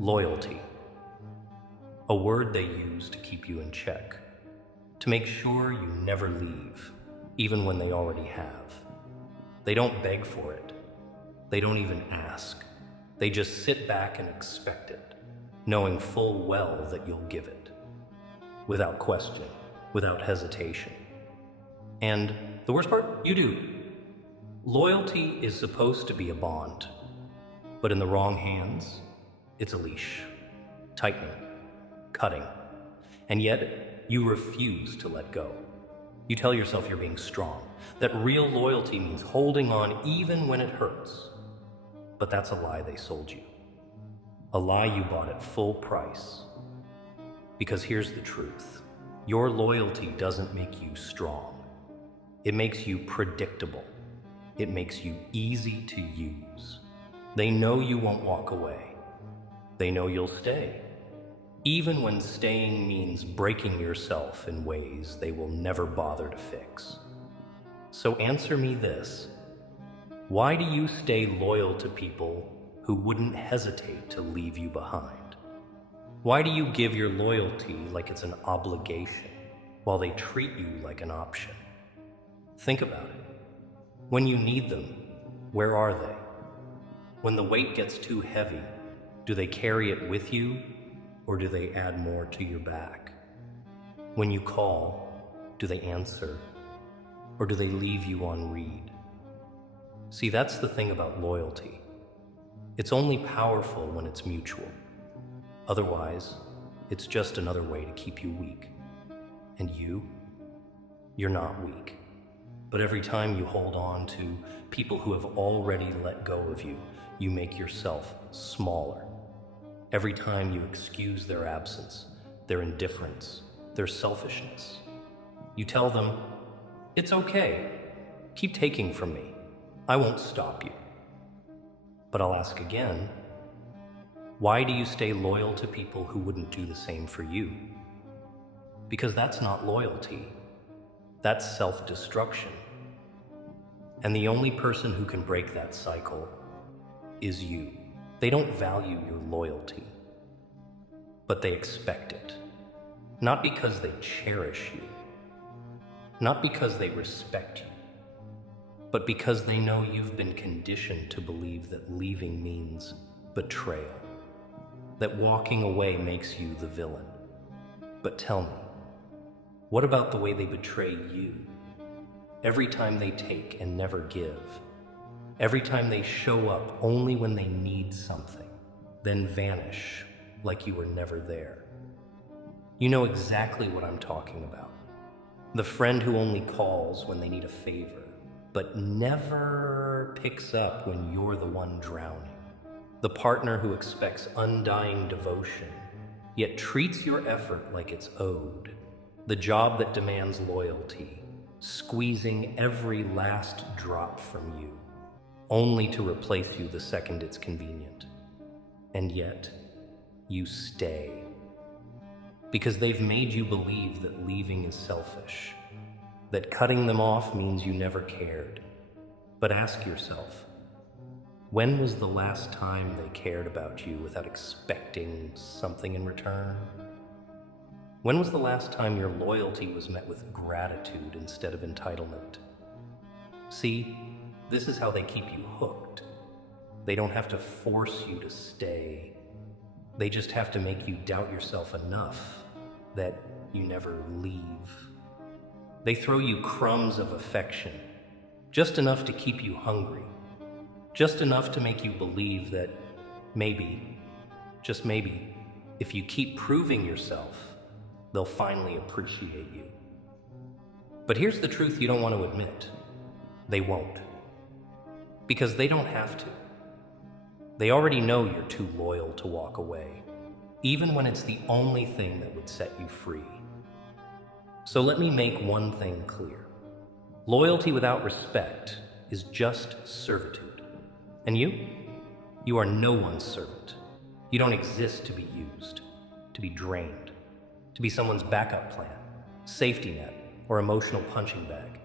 Loyalty. A word they use to keep you in check, to make sure you never leave, even when they already have. They don't beg for it. They don't even ask. They just sit back and expect it, knowing full well that you'll give it. Without question, without hesitation. And the worst part, you do. Loyalty is supposed to be a bond, but in the wrong hands, it's a leash, tightening, cutting, and yet you refuse to let go. You tell yourself you're being strong, that real loyalty means holding on even when it hurts. But that's a lie they sold you. A lie you bought at full price. Because here's the truth. Your loyalty doesn't make you strong. It makes you predictable. It makes you easy to use. They know you won't walk away. They know you'll stay. Even when staying means breaking yourself in ways they will never bother to fix. So answer me this. Why do you stay loyal to people who wouldn't hesitate to leave you behind? Why do you give your loyalty like it's an obligation while they treat you like an option? Think about it. When you need them, where are they? When the weight gets too heavy, do they carry it with you or do they add more to your back? When you call, do they answer or do they leave you on read? See, that's the thing about loyalty. It's only powerful when it's mutual. Otherwise, it's just another way to keep you weak. And you're not weak. But every time you hold on to people who have already let go of you, you make yourself smaller. Every time you excuse their absence, their indifference, their selfishness, you tell them, it's okay, keep taking from me, I won't stop you. But I'll ask again, why do you stay loyal to people who wouldn't do the same for you? Because that's not loyalty. That's self-destruction. And the only person who can break that cycle is you. They don't value your loyalty, but they expect it. Not because they cherish you, not because they respect you, but because they know you've been conditioned to believe that leaving means betrayal, that walking away makes you the villain. But tell me, what about the way they betray you? Every time they take and never give. Every time they show up only when they need something, then vanish like you were never there. You know exactly what I'm talking about. The friend who only calls when they need a favor, but never picks up when you're the one drowning. The partner who expects undying devotion, yet treats your effort like it's owed. The job that demands loyalty, squeezing every last drop from you, only to replace you the second it's convenient. And yet, you stay. Because they've made you believe that leaving is selfish, that cutting them off means you never cared. But ask yourself, when was the last time they cared about you without expecting something in return? When was the last time your loyalty was met with gratitude instead of entitlement? See, this is how they keep you hooked. They don't have to force you to stay. They just have to make you doubt yourself enough that you never leave. They throw you crumbs of affection, just enough to keep you hungry, just enough to make you believe that maybe, just maybe, if you keep proving yourself, they'll finally appreciate you. But here's the truth you don't want to admit. They won't. Because they don't have to. They already know you're too loyal to walk away, even when it's the only thing that would set you free. So let me make one thing clear. Loyalty without respect is just servitude. And you are no one's servant. You don't exist to be used, to be drained, to be someone's backup plan, safety net, or emotional punching bag.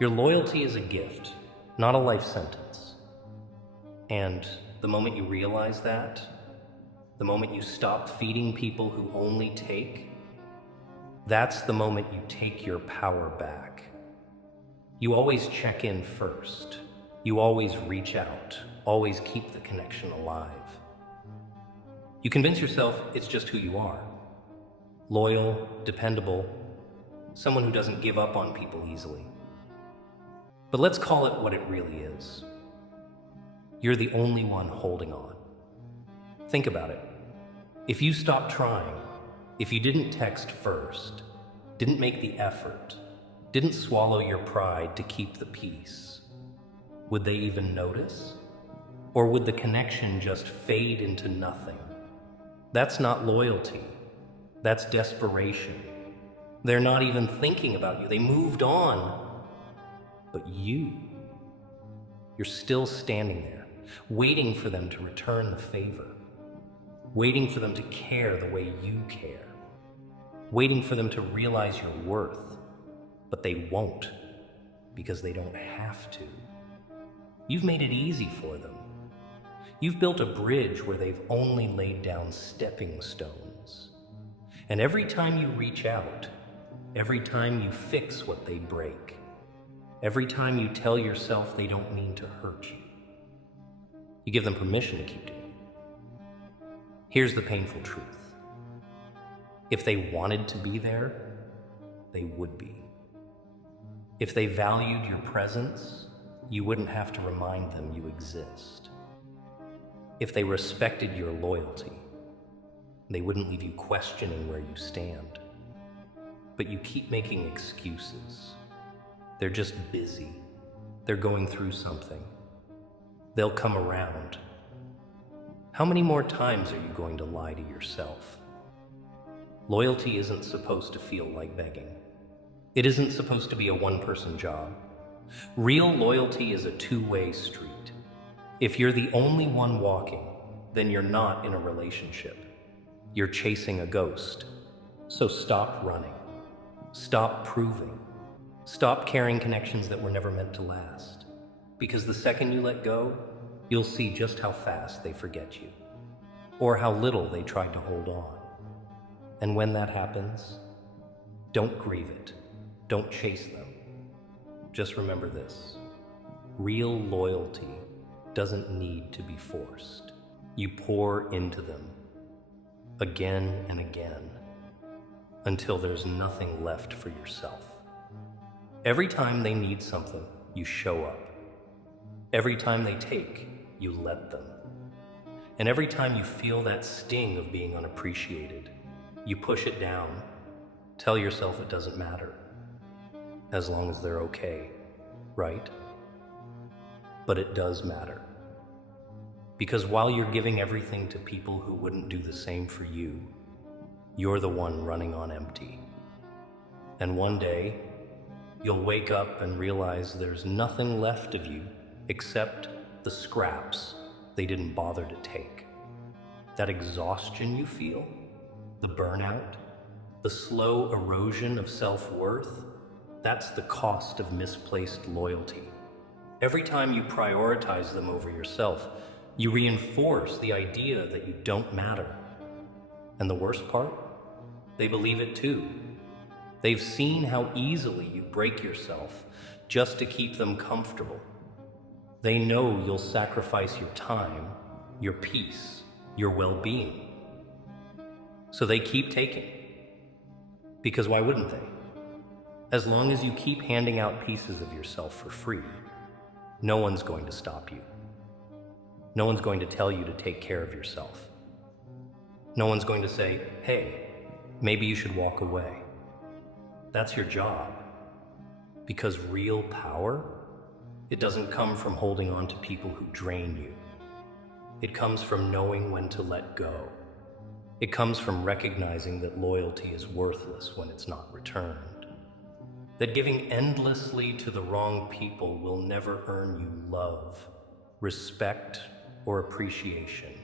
Your loyalty is a gift, not a life sentence. And the moment you realize that, the moment you stop feeding people who only take, that's the moment you take your power back. You always check in first. You always reach out, always keep the connection alive. You convince yourself it's just who you are. Loyal, dependable, someone who doesn't give up on people easily. But let's call it what it really is. You're the only one holding on. Think about it. If you stopped trying, if you didn't text first, didn't make the effort, didn't swallow your pride to keep the peace, would they even notice? Or would the connection just fade into nothing? That's not loyalty. That's desperation. They're not even thinking about you. They moved on. But you're still standing there, waiting for them to return the favor, waiting for them to care the way you care, waiting for them to realize your worth. But they won't, because they don't have to. You've made it easy for them. You've built a bridge where they've only laid down stepping stones. And every time you reach out, every time you fix what they break, every time you tell yourself they don't mean to hurt you, you give them permission to keep doing it. Here's the painful truth. If they wanted to be there, they would be. If they valued your presence, you wouldn't have to remind them you exist. If they respected your loyalty, they wouldn't leave you questioning where you stand. But you keep making excuses. They're just busy. They're going through something. They'll come around. How many more times are you going to lie to yourself? Loyalty isn't supposed to feel like begging. It isn't supposed to be a one-person job. Real loyalty is a two-way street. If you're the only one walking, then you're not in a relationship. You're chasing a ghost. So stop running. Stop proving. Stop carrying connections that were never meant to last. Because the second you let go, you'll see just how fast they forget you, or how little they tried to hold on. And when that happens, don't grieve it. Don't chase them. Just remember this. Real loyalty doesn't need to be forced. You pour into them again and again until there's nothing left for yourself. Every time they need something, you show up. Every time they take, you let them. And every time you feel that sting of being unappreciated, you push it down, tell yourself it doesn't matter, as long as they're okay, right? But it does matter. Because while you're giving everything to people who wouldn't do the same for you, you're the one running on empty. And one day, you'll wake up and realize there's nothing left of you except the scraps they didn't bother to take. That exhaustion you feel, the burnout, the slow erosion of self-worth, that's the cost of misplaced loyalty. Every time you prioritize them over yourself, you reinforce the idea that you don't matter. And the worst part? They believe it too. They've seen how easily you break yourself just to keep them comfortable. They know you'll sacrifice your time, your peace, your well-being. So they keep taking. Because why wouldn't they? As long as you keep handing out pieces of yourself for free, no one's going to stop you. No one's going to tell you to take care of yourself. No one's going to say, hey, maybe you should walk away. That's your job. Because real power, it doesn't come from holding on to people who drain you. It comes from knowing when to let go. It comes from recognizing that loyalty is worthless when it's not returned. That giving endlessly to the wrong people will never earn you love, respect, or appreciation,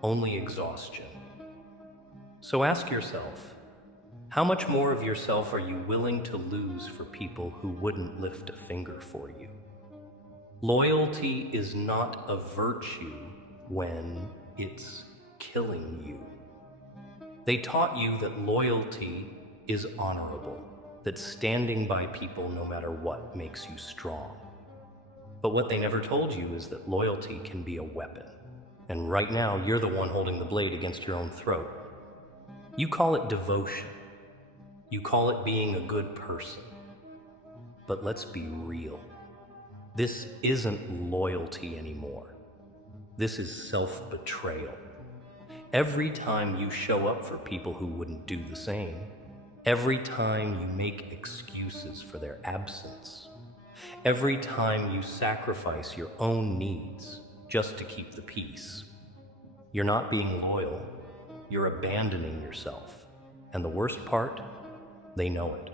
only exhaustion. So ask yourself, how much more of yourself are you willing to lose for people who wouldn't lift a finger for you? Loyalty is not a virtue when it's killing you. They taught you that loyalty is honorable, that standing by people no matter what makes you strong. But what they never told you is that loyalty can be a weapon. And right now, you're the one holding the blade against your own throat. You call it devotion. You call it being a good person. But let's be real. This isn't loyalty anymore. This is self-betrayal. Every time you show up for people who wouldn't do the same, every time you make excuses for their absence, every time you sacrifice your own needs just to keep the peace, you're not being loyal, you're abandoning yourself. And the worst part, they know it.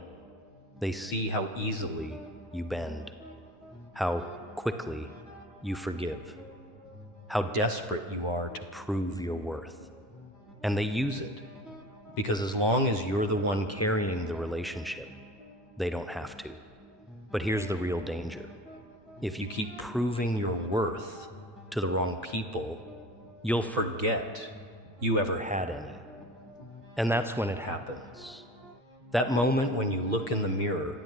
They see how easily you bend, how quickly you forgive, how desperate you are to prove your worth. And they use it, because as long as you're the one carrying the relationship, they don't have to. But here's the real danger. If you keep proving your worth to the wrong people, you'll forget you ever had any. And that's when it happens. That moment when you look in the mirror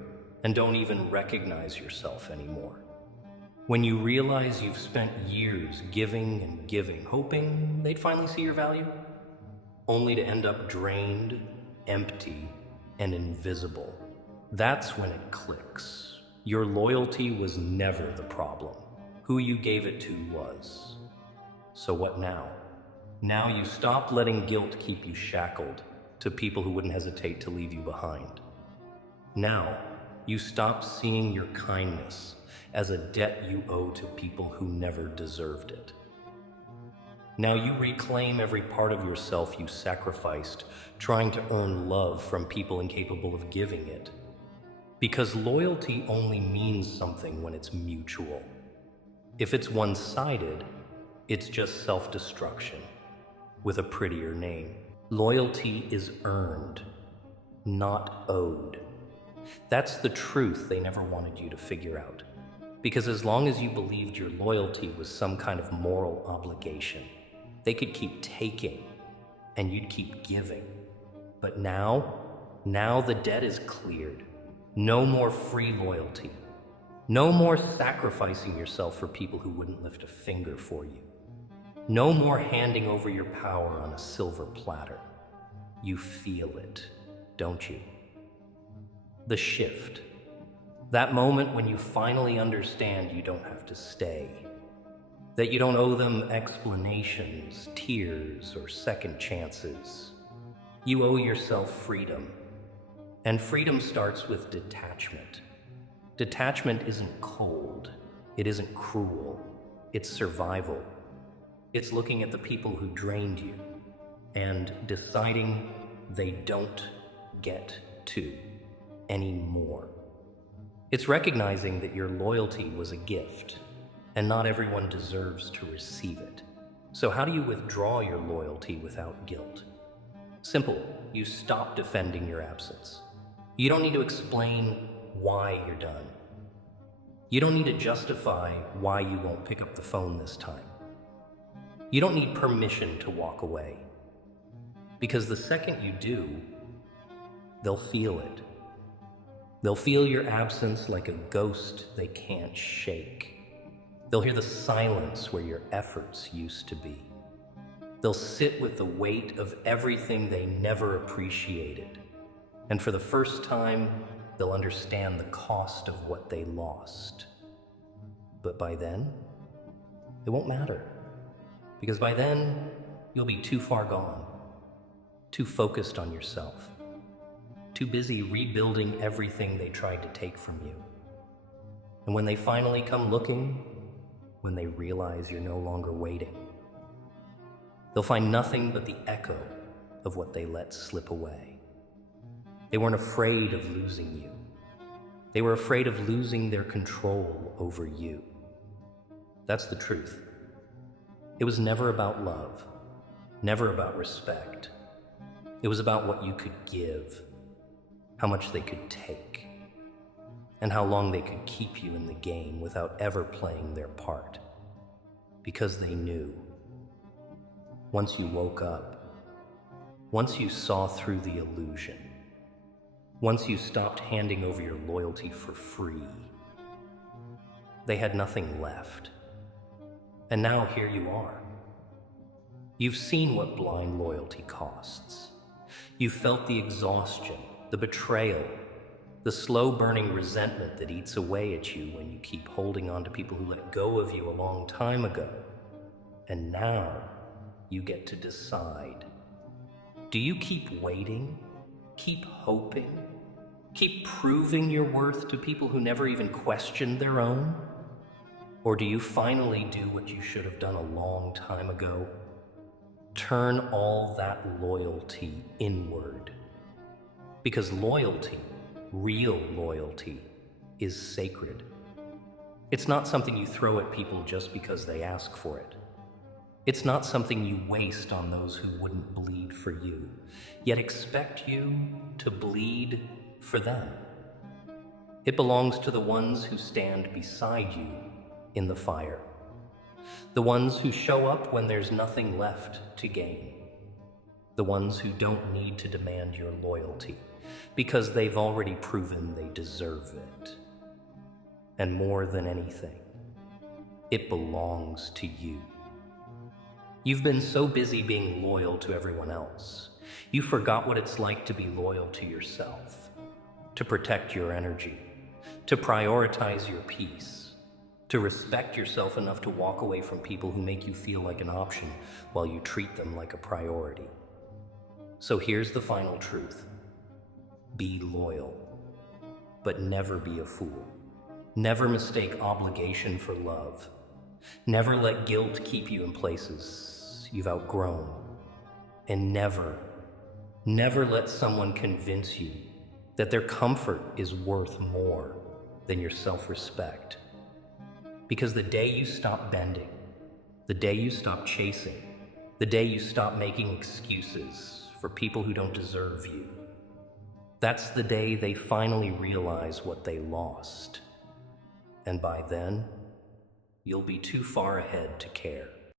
and don't even recognize yourself anymore. When you realize you've spent years giving and giving, hoping they'd finally see your value, only to end up drained, empty, and invisible. That's when it clicks. Your loyalty was never the problem. Who you gave it to was. So what now? Now you stop letting guilt keep you shackled to people who wouldn't hesitate to leave you behind. Now you stop seeing your kindness as a debt you owe to people who never deserved it. Now you reclaim every part of yourself you sacrificed, trying to earn love from people incapable of giving it. Because loyalty only means something when it's mutual. If it's one-sided, it's just self-destruction, with a prettier name. Loyalty is earned, not owed. That's the truth they never wanted you to figure out. Because as long as you believed your loyalty was some kind of moral obligation, they could keep taking, and you'd keep giving. But now the debt is cleared. No more free loyalty. No more sacrificing yourself for people who wouldn't lift a finger for you. No more handing over your power on a silver platter. You feel it, don't you? The shift. That moment when you finally understand you don't have to stay. That you don't owe them explanations, tears, or second chances. You owe yourself freedom. And freedom starts with detachment. Detachment isn't cold. It isn't cruel. It's survival. It's looking at the people who drained you and deciding they don't get to anymore. It's recognizing that your loyalty was a gift, and not everyone deserves to receive it. So how do you withdraw your loyalty without guilt? Simple. You stop defending your absence. You don't need to explain why you're done. You don't need to justify why you won't pick up the phone this time. You don't need permission to walk away. Because the second you do, they'll feel it. They'll feel your absence like a ghost they can't shake. They'll hear the silence where your efforts used to be. They'll sit with the weight of everything they never appreciated. And for the first time, they'll understand the cost of what they lost. But by then, it won't matter. Because by then, you'll be too far gone, too focused on yourself, too busy rebuilding everything they tried to take from you. And when they finally come looking, when they realize you're no longer waiting, they'll find nothing but the echo of what they let slip away. They weren't afraid of losing you. They were afraid of losing their control over you. That's the truth. It was never about love, never about respect. It was about what you could give, how much they could take, and how long they could keep you in the game without ever playing their part. Because they knew once you woke up, once you saw through the illusion, once you stopped handing over your loyalty for free, they had nothing left. And now here you are. You've seen what blind loyalty costs. You've felt the exhaustion, the betrayal, the slow-burning resentment that eats away at you when you keep holding on to people who let go of you a long time ago. And now you get to decide. Do you keep waiting? Keep hoping? Keep proving your worth to people who never even questioned their own? Or do you finally do what you should have done a long time ago? Turn all that loyalty inward. Because loyalty, real loyalty, is sacred. It's not something you throw at people just because they ask for it. It's not something you waste on those who wouldn't bleed for you, yet expect you to bleed for them. It belongs to the ones who stand beside you in the fire. The ones who show up when there's nothing left to gain. The ones who don't need to demand your loyalty because they've already proven they deserve it. And more than anything, it belongs to you. You've been so busy being loyal to everyone else, you forgot what it's like to be loyal to yourself, to protect your energy, to prioritize your peace, to respect yourself enough to walk away from people who make you feel like an option while you treat them like a priority. So here's the final truth. Be loyal, but never be a fool. Never mistake obligation for love. Never let guilt keep you in places you've outgrown. And never let someone convince you that their comfort is worth more than your self-respect. Because the day you stop bending, the day you stop chasing, the day you stop making excuses for people who don't deserve you, that's the day they finally realize what they lost. And by then, you'll be too far ahead to care.